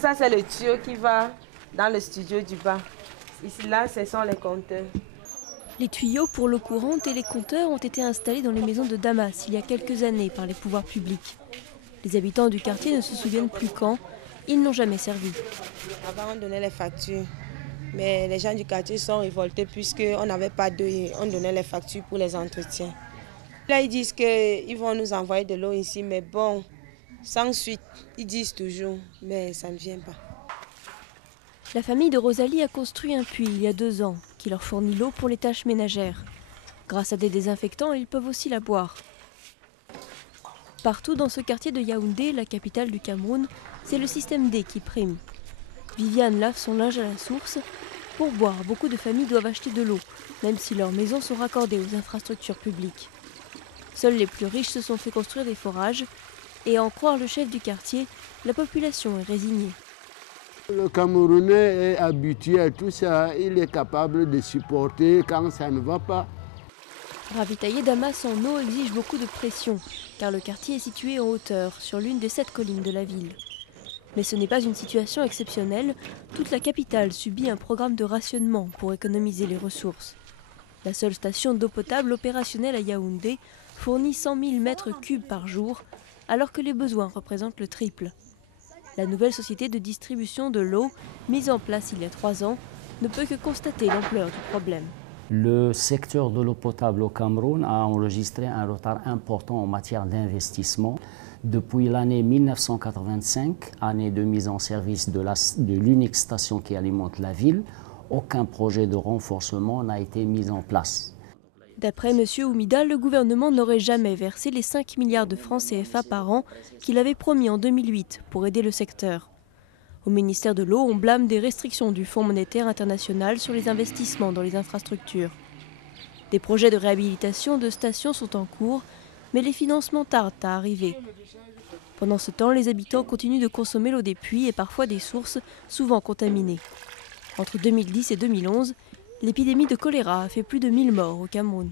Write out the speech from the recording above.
ça c'est le tuyau qui va dans le studio du bas. Ici, là, ce sont les compteurs. Les tuyaux pour l'eau courante et les compteurs ont été installés dans les maisons de Damas il y a quelques années par les pouvoirs publics. Les habitants du quartier ne se souviennent plus quand, ils n'ont jamais servi. Avant, on donnait les factures, mais les gens du quartier sont révoltés puisqu'on n'avait pas d'eau et on donnait les factures pour les entretiens. Là, ils disent qu'ils vont nous envoyer de l'eau ici, mais bon, sans suite, ils disent toujours, mais ça ne vient pas. La famille de Rosalie a construit un puits il y a 2 ans qui leur fournit l'eau pour les tâches ménagères. Grâce à des désinfectants, ils peuvent aussi la boire. Partout dans ce quartier de Yaoundé, la capitale du Cameroun, c'est le système D qui prime. Viviane lave son linge à la source. Pour boire, beaucoup de familles doivent acheter de l'eau, même si leurs maisons sont raccordées aux infrastructures publiques. Seuls les plus riches se sont fait construire des forages. Et à en croire le chef du quartier, la population est résignée. Le Camerounais est habitué à tout ça, il est capable de supporter quand ça ne va pas. Ravitailler Damas en eau exige beaucoup de pression, car le quartier est situé en hauteur, sur l'une des 7 collines de la ville. Mais ce n'est pas une situation exceptionnelle, toute la capitale subit un programme de rationnement pour économiser les ressources. La seule station d'eau potable opérationnelle à Yaoundé fournit 100 000 mètres cubes par jour, alors que les besoins représentent le triple. La nouvelle société de distribution de l'eau, mise en place il y a 3 ans, ne peut que constater l'ampleur du problème. Le secteur de l'eau potable au Cameroun a enregistré un retard important en matière d'investissement. Depuis l'année 1985, année de mise en service de l'unique station qui alimente la ville, aucun projet de renforcement n'a été mis en place. D'après M. Oumida, le gouvernement n'aurait jamais versé les 5 milliards de francs CFA par an qu'il avait promis en 2008 pour aider le secteur. Au ministère de l'eau, on blâme des restrictions du Fonds monétaire international sur les investissements dans les infrastructures. Des projets de réhabilitation de stations sont en cours, mais les financements tardent à arriver. Pendant ce temps, les habitants continuent de consommer l'eau des puits et parfois des sources souvent contaminées. Entre 2010 et 2011, l'épidémie de choléra a fait plus de 1000 morts au Cameroun.